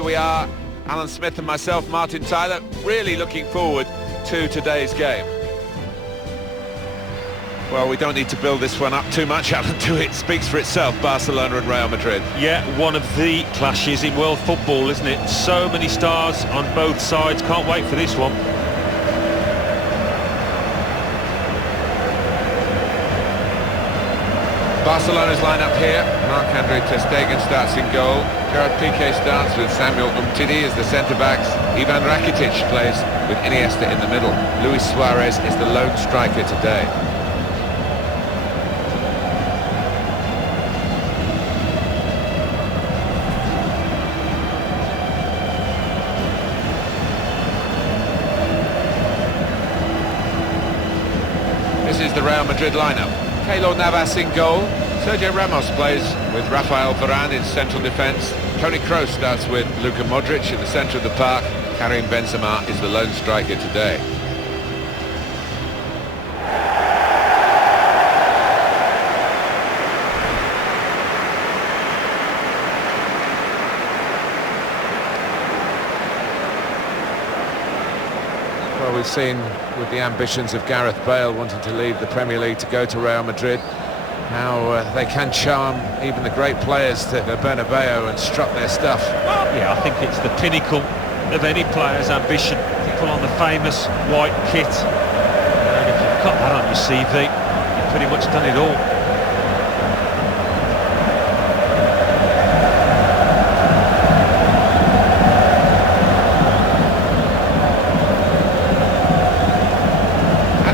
here we are, Alan Smith and myself, Martin Tyler, really looking forward to today's game. Well, we don't need to build this one up too much, Alan, do it? Speaks for itself, Barcelona and Real Madrid. Yeah, one of the clashes in world football, isn't it? So many stars on both sides, can't wait for this one. Barcelona's lineup here. Marc-Andre ter Stegen starts in goal. Gerard Piqué starts with Samuel Umtiti as the centre-backs. Ivan Rakitic plays with Iniesta in the middle. Luis Suarez is the lone striker today. This is the Real Madrid lineup. Keylor Navas in goal. Sergio Ramos plays with Rafael Varane in central defence. Toni Kroos starts with Luka Modric in the centre of the park. Karim Benzema is the lone striker today. Well, we've seen with the ambitions of Gareth Bale wanting to leave the Premier League to go to Real Madrid, how they can charm even the great players to the Bernabeu and strut their stuff. Yeah, I think it's the pinnacle of any player's ambition to pull on the famous white kit. And if you've got that on your CV, you've pretty much done it all.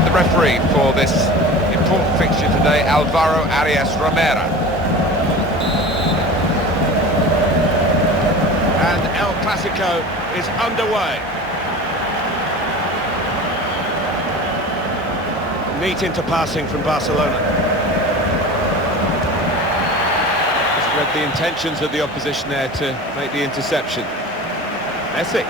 Referee for this important fixture today, Alvaro Arias Romero. And El Clasico is underway. Neat into passing from Barcelona. Just read the intentions of the opposition there to make the interception. Messi.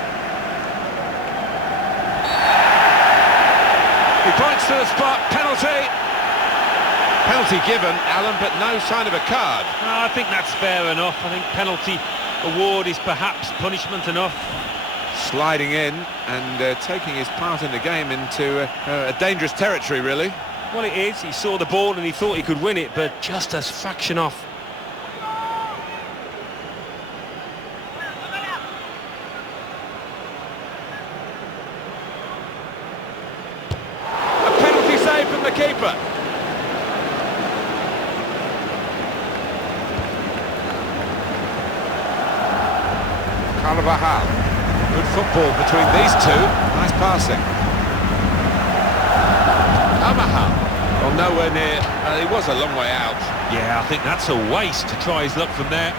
He points to the spot, penalty. Penalty given, Alan, but no sign of a card. No, I think that's fair enough. I think penalty award is perhaps punishment enough. Sliding in and taking his part in the game into a dangerous territory, really. Well, it is. He saw the ball and he thought he could win it, but just a fraction off. From the keeper. Carvajal. Good football between these two. Nice passing. Carvajal. Well, nowhere near. He was a long way out. Yeah, I think that's a waste to try his luck from there.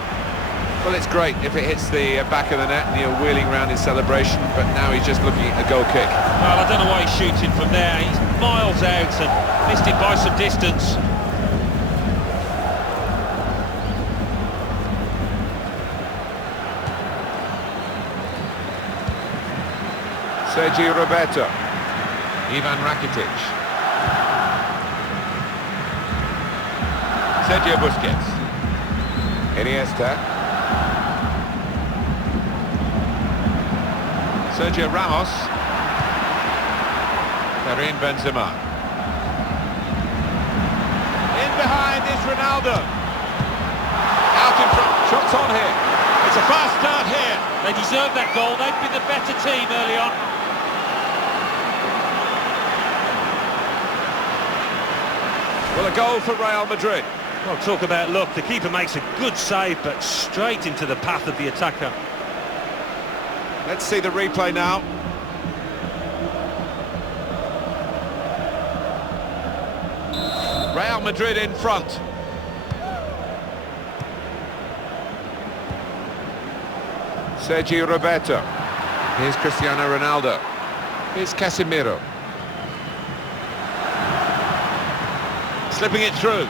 Well, it's great if it hits the back of the net and you're wheeling around in celebration, but now he's just looking at a goal kick. Well, I don't know why he's shooting from there. He's miles out and missed it by some distance. Sergio Roberto. Ivan Rakitic. Sergio Busquets. Iniesta. Sergio Ramos. Karim Benzema. In behind is Ronaldo. Out in front. Shots on here. It's a fast start here. They deserve that goal. They've been the better team early on. Well, a goal for Real Madrid. Well, talk about luck. The keeper makes a good save, but straight into the path of the attacker. Let's see the replay now. Real Madrid in front. Sergio Roberto. Here's Cristiano Ronaldo. Here's Casemiro. Slipping it through.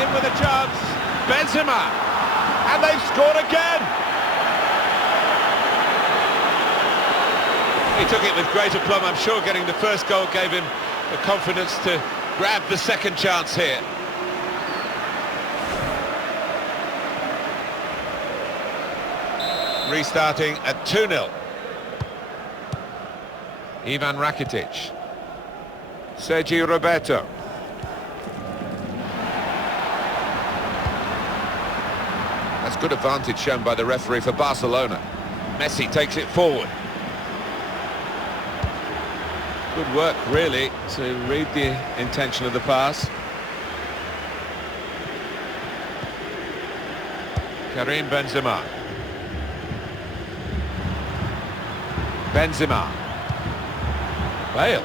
In with a chance. Benzema. And they've scored again. He took it with great aplomb. I'm sure getting the first goal gave him the confidence to grab the second chance here. restarting at 2-0. Ivan Rakitic. Sergi Roberto. That's good advantage shown by the referee for Barcelona. Messi takes it forward. Good work, really, to read the intention of the pass. Karim Benzema. Benzema. Bale.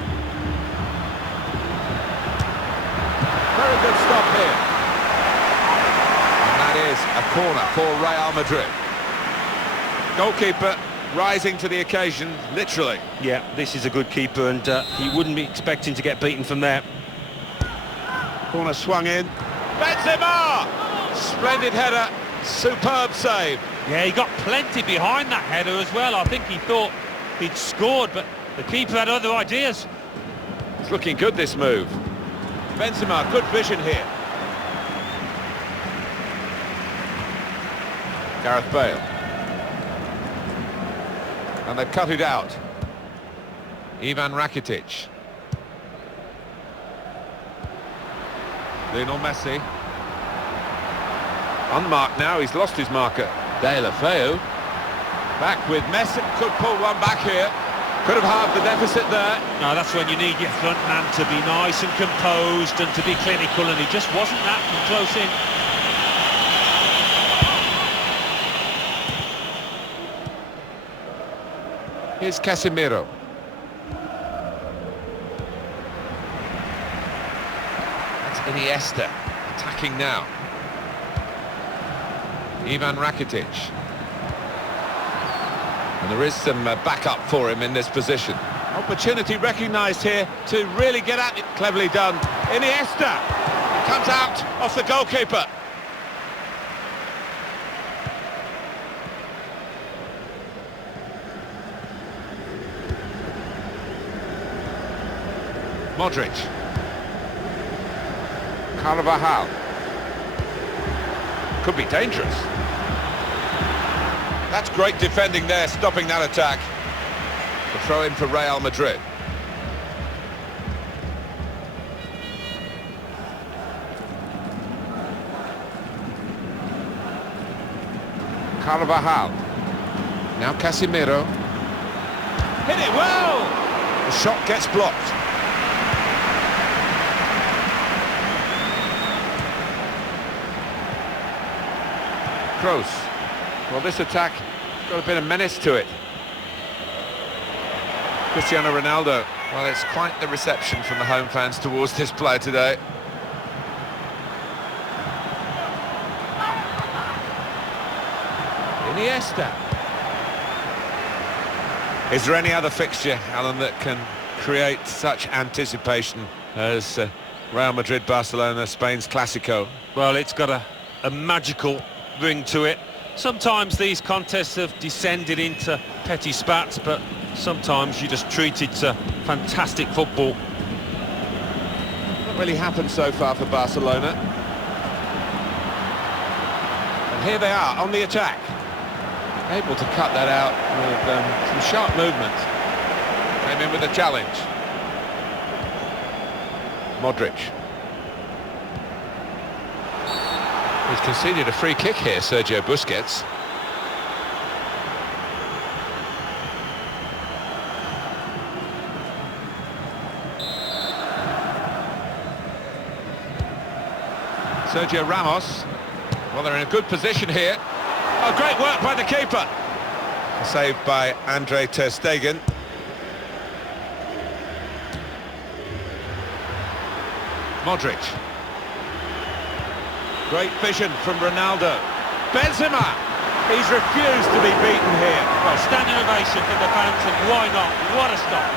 Very good stop here. And that is a corner for Real Madrid. Goalkeeper rising to the occasion, literally. Yeah, this is a good keeper, and he wouldn't be expecting to get beaten from there. Corner swung in. Benzema! Splendid header, superb save. Yeah, he got plenty behind that header as well. I think he thought he'd scored, but the keeper had other ideas. It's looking good, this move. Benzema, good vision here. Gareth Bale. And they've cut it out. Ivan Rakitic. Lionel Messi. Unmarked now, he's lost his marker. Deulofeu. Back with Messi, could pull one back here. Could have halved the deficit there. No, that's when you need your front man to be nice and composed and to be clinical, and he just wasn't that from close in. Here's Casemiro. That's Iniesta, attacking now. Ivan Rakitic. And there is some backup for him in this position. Opportunity recognised here to really get at it. Cleverly done. Iniesta comes out off the goalkeeper. Modric. Carvajal. Could be dangerous. That's great defending there, stopping that attack. The throw in for Real Madrid. Carvajal. Now Casemiro. Hit it well! The shot gets blocked. Kroos. Well, this attack has got a bit of menace to it. Cristiano Ronaldo. Well, it's quite the reception from the home fans towards this player today. Iniesta. Is there any other fixture, Alan, that can create such anticipation as Real Madrid, Barcelona, Spain's Clásico? Well, it's got a magical ring to it. Sometimes these contests have descended into petty spats, but sometimes you just treat it to fantastic football. Not really happened so far for Barcelona. And here they are on the attack. Able to cut that out with some sharp movement. Came in with a challenge. Modric. He's conceded a free kick here, Sergio Busquets. Sergio Ramos. Well, they're in a good position here. Oh, great work by the keeper. Saved by Andre ter Stegen. Modric. Great vision from Ronaldo. Benzema. He's refused to be beaten here. Well, standing ovation from the fans, and why not? What a stop.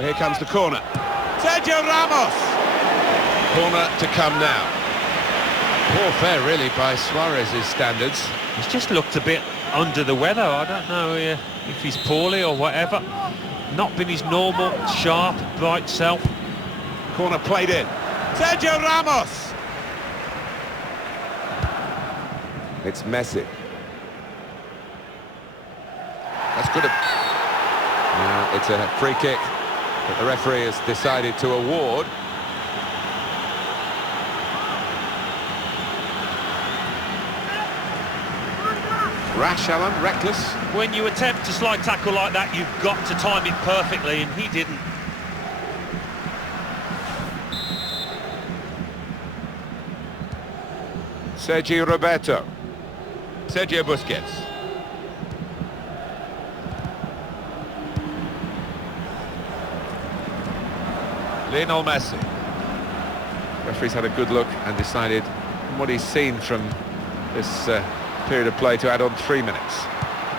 Here comes the corner. Sergio Ramos. Corner to come now. Poor fare, really, by Suarez's standards. He's just looked a bit under the weather. I don't know if he's poorly or whatever. not been his normal, sharp, bright self. Corner played in. Sergio Ramos! It's Messi. That's good. Now it's a free kick that the referee has decided to award. Rash, Alan, reckless. When you attempt a slide tackle like that, you've got to time it perfectly, and he didn't. Sergio Roberto. Sergio Busquets. Lionel Messi. Referee's had a good look and decided, from what he's seen from this period of play, to add on 3 minutes.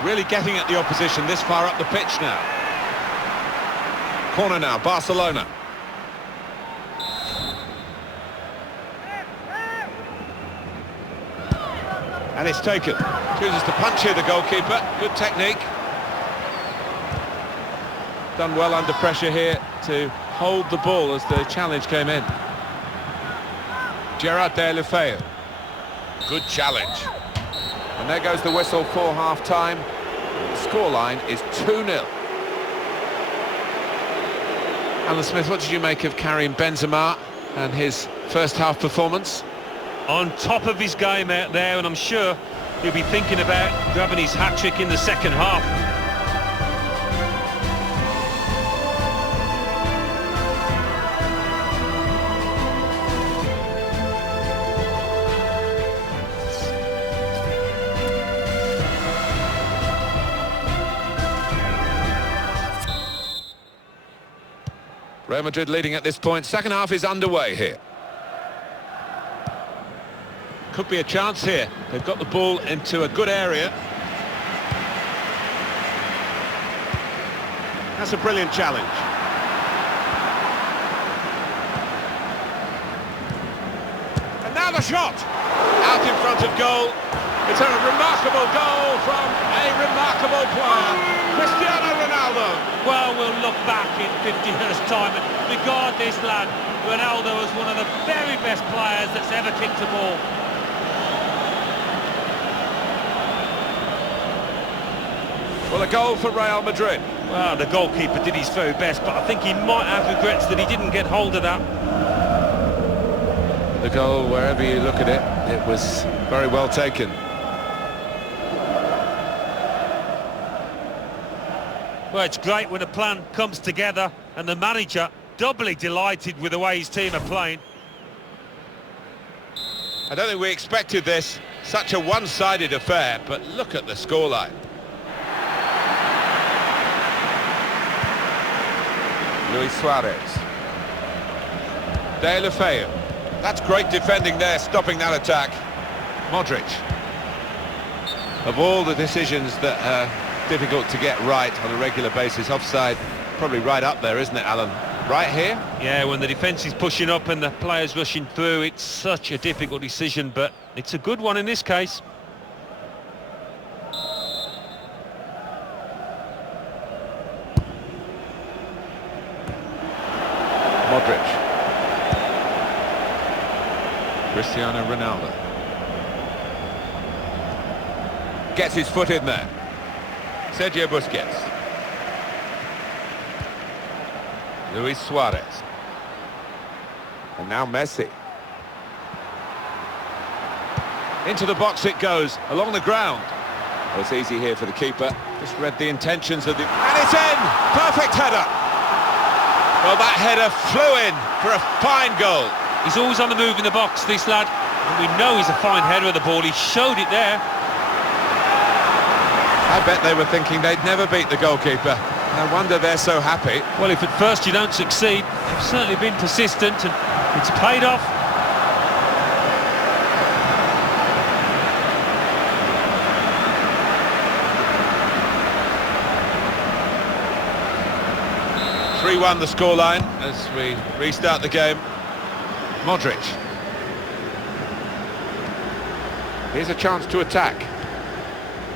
Really getting at the opposition this far up the pitch now. Corner now, Barcelona. And it's taken. Chooses to punch here, the goalkeeper. Good technique. Done well under pressure here to hold the ball as the challenge came in. Gerard Deulofeu. Good challenge. And there goes the whistle for half-time. The scoreline is 2-0. Alan Smith, what did you make of Karim Benzema and his first half performance? On top of his game out there, and I'm sure he'll be thinking about grabbing his hat-trick in the second half. Real Madrid leading at this point. Second half is underway here. Could be a chance here. They've got the ball into a good area. That's a brilliant challenge. And now the shot! Out in front of goal. It's a remarkable goal from a remarkable player, Cristiano Ronaldo. Well, we'll look back in 50 years' time and regard this lad, Ronaldo, as one of the very best players that's ever kicked a ball. Well, a goal for Real Madrid. Well, the goalkeeper did his very best, but I think he might have regrets that he didn't get hold of that. The goal, wherever you look at it, it was very well taken. Well, it's great when a plan comes together, and the manager doubly delighted with the way his team are playing. I don't think we expected this, such a one-sided affair, but look at the scoreline. Luis Suarez. Deulofeu. That's great defending there, stopping that attack. Modric. Of all the decisions that are difficult to get right on a regular basis, offside probably right up there, isn't it, Alan? Right here? Yeah, when the defence is pushing up and the players rushing through, it's such a difficult decision, but it's a good one in this case. Modric. Cristiano Ronaldo. Gets his foot in there. Sergio Busquets. Luis Suarez. And now Messi. Into the box it goes, along the ground. Well, it's easy here for the keeper. Just read the intentions of the... And it's in! Perfect header! Well, that header flew in for a fine goal. He's always on the move in the box, this lad. And we know he's a fine header of the ball. He showed it there. I bet they were thinking they'd never beat the goalkeeper. No wonder they're so happy. Well, if at first you don't succeed, you've certainly been persistent, and it's paid off. (3-1) the scoreline as we restart the game. Modric. Here's a chance to attack.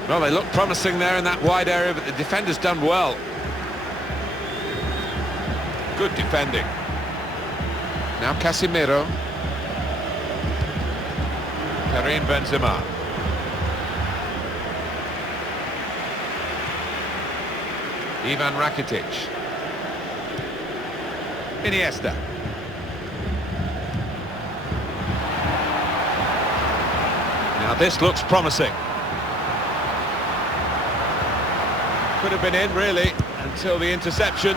Well, they look promising there in that wide area, but the defender's done well. Good defending. Now Casemiro. Karim Benzema. Ivan Rakitic. Iniesta. Now this looks promising. Could have been in, really, until the interception.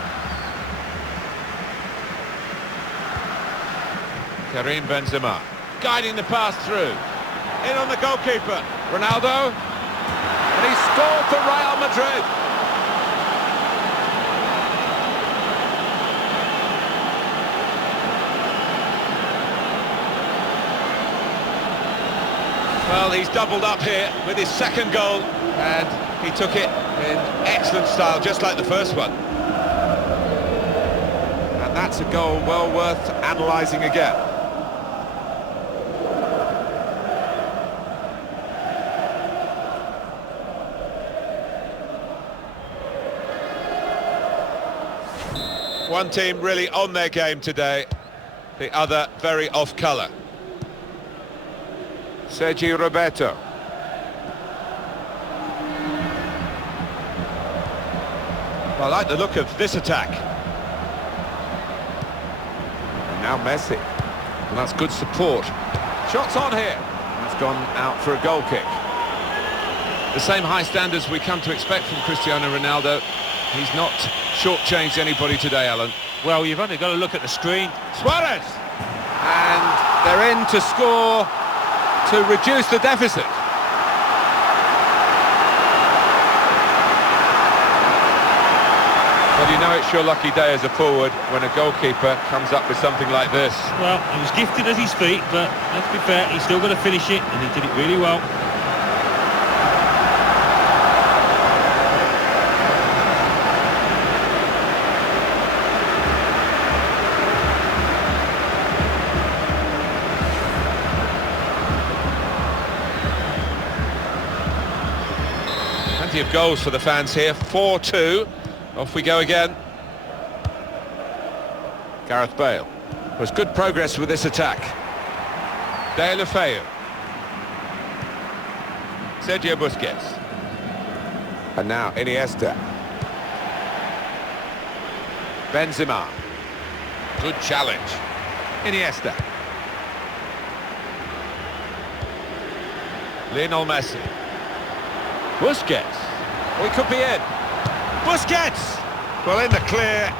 Karim Benzema. Guiding the pass through. In on the goalkeeper. Ronaldo. And he scored for Real Madrid. Well, he's doubled up here with his second goal, and he took it in excellent style, just like the first one. And that's a goal well worth analysing again. One team really on their game today, the other very off colour. Sergio Roberto. I like the look of this attack. And now Messi. And that's good support. Shots on here. That's gone out for a goal kick. The same high standards we come to expect from Cristiano Ronaldo. He's not shortchanged anybody today, Alan. Well, you've only got to look at the screen. Suarez! And they're in to score to reduce the deficit. Well, you know it's your lucky day as a forward when a goalkeeper comes up with something like this. Well, he was gifted at his feet, but let's be fair, he's still got to finish it, and he did it really well. Plenty of goals for the fans here. 4-2. Off we go again. Gareth Bale. Was good progress with this attack. Deulofeu. Sergio Busquets. And now Iniesta. Benzema. Good challenge. Iniesta. Lionel Messi. Busquets. We could be in. Busquets! Well, in the clear,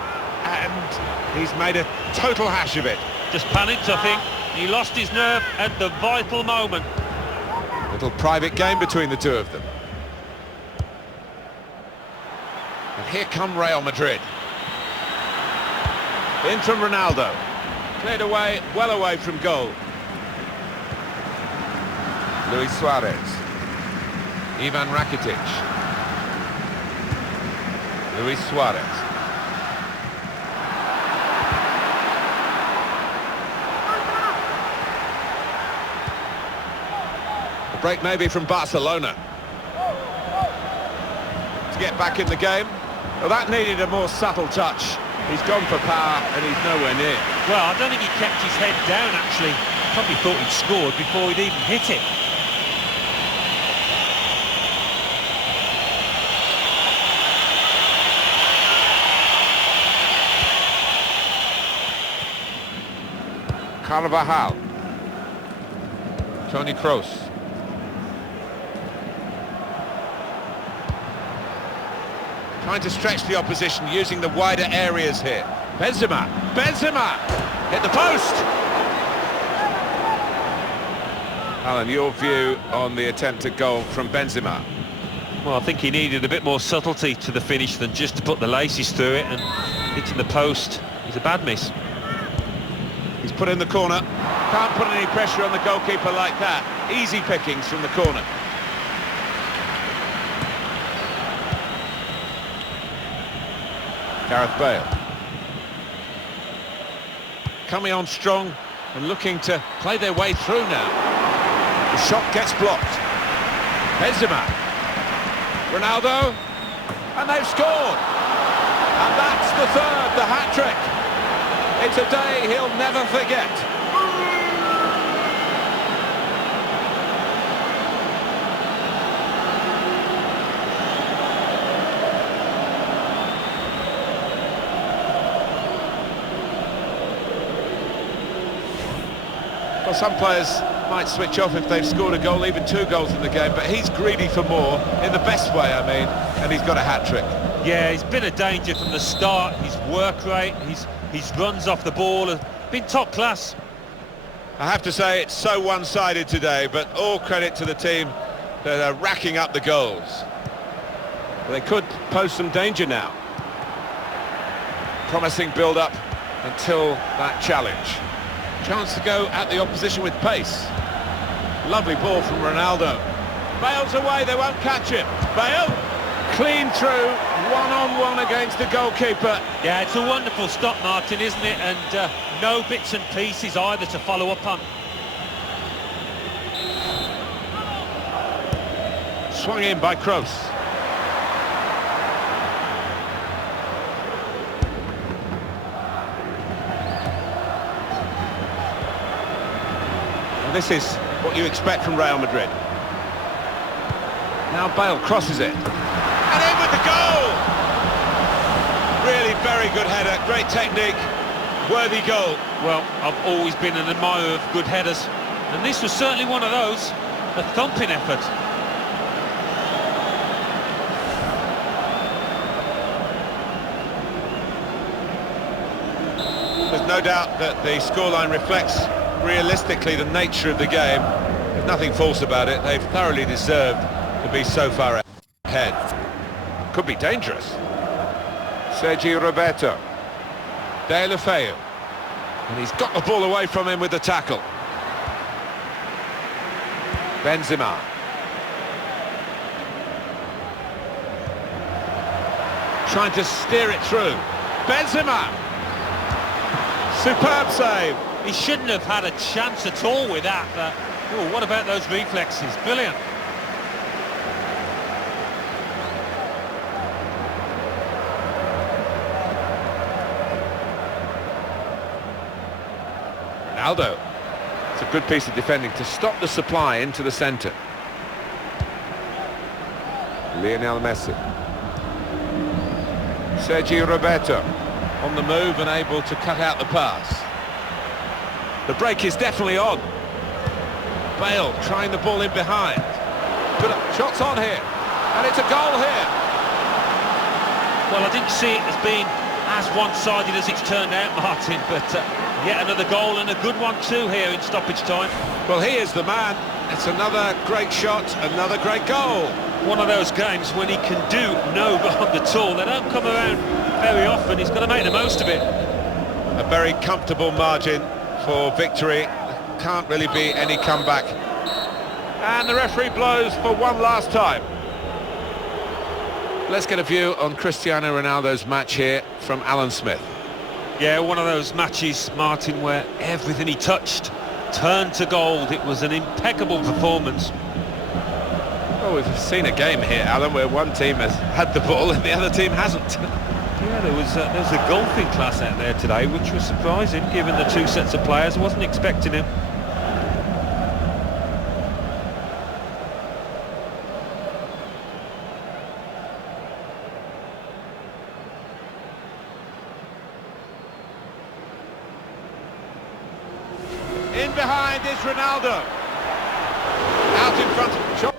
and he's made a total hash of it. Just panicked, I think. He lost his nerve at the vital moment. Little private game between the two of them. And here come Real Madrid. In from Ronaldo. Cleared away, well away from goal. Luis Suarez. Ivan Rakitic. Luis Suarez. A break maybe from Barcelona. To get back in the game. Well, that needed a more subtle touch. He's gone for power and he's nowhere near. Well, I don't think he kept his head down, actually. Probably thought he'd scored before he'd even hit it. Carvajal. Toni Kroos. Trying to stretch the opposition using the wider areas here. Benzema. Benzema! Hit the post! Alan, your view on the attempt at goal from Benzema? Well, I think he needed a bit more subtlety to the finish than just to put the laces through it, and hitting the post is a bad miss. He's put in the corner. Can't put any pressure on the goalkeeper like that. Easy pickings from the corner. Gareth Bale. Coming on strong and looking to play their way through now. The shot gets blocked. Benzema. Ronaldo. And they've scored. And that's the third, the hat-trick. It's a day he'll never forget. Well, some players might switch off if they've scored a goal, even 2 goals in the game, but he's greedy for more, in the best way, I mean, and he's got a hat-trick. Yeah, he's been a danger from the start. His work rate, his runs off the ball have been top class. I have to say, it's so one-sided today, but all credit to the team that are racking up the goals. They could pose some danger now. Promising build-up until that challenge. Chance to go at the opposition with pace. Lovely ball from Ronaldo. Bale's away, they won't catch him. Bale, clean through, one-on-one against the goalkeeper. Yeah, it's a wonderful stop, Martin, isn't it? And no bits and pieces either to follow up on. Swung in by Kroos. This is what you expect from Real Madrid. Now Bale crosses it. And in with the goal! Really very good header, great technique, worthy goal. Well, I've always been an admirer of good headers, and this was certainly one of those. A thumping effort. There's no doubt that the scoreline reflects realistically the nature of the game. There's nothing false about it. They've thoroughly deserved to be so far ahead. Could be dangerous. Sergi Roberto. De La Feu. And he's got the ball away from him with the tackle. Benzema. Trying to steer it through. Benzema! Superb save. He shouldn't have had a chance at all with that, but oh, what about those reflexes? Brilliant. Ronaldo. It's a good piece of defending to stop the supply into the centre. Lionel Messi. Sergi Roberto on the move and able to cut out the pass. The break is definitely on. Bale trying the ball in behind. Good shots on here, and it's a goal here. Well, I didn't see it as being as one-sided as it's turned out, Martin, but yet another goal and a good one too here in stoppage time. Well, he is the man. It's another great shot, another great goal. One of those games when he can do no wrong at all. They don't come around very often. He's got to make the most of it. A very comfortable margin for victory. Can't really be any comeback. And the referee blows for one last time. Let's get a view on Cristiano Ronaldo's match here from Alan Smith. Yeah, one of those matches, Martin, where everything he touched turned to gold. It was an impeccable performance. Well, we've seen a game here, Alan, where one team has had the ball and the other team hasn't. Yeah, there was a golfing class out there today, which was surprising, given the 2 sets of players. I wasn't expecting him. In behind is Ronaldo. Out in front. Shot.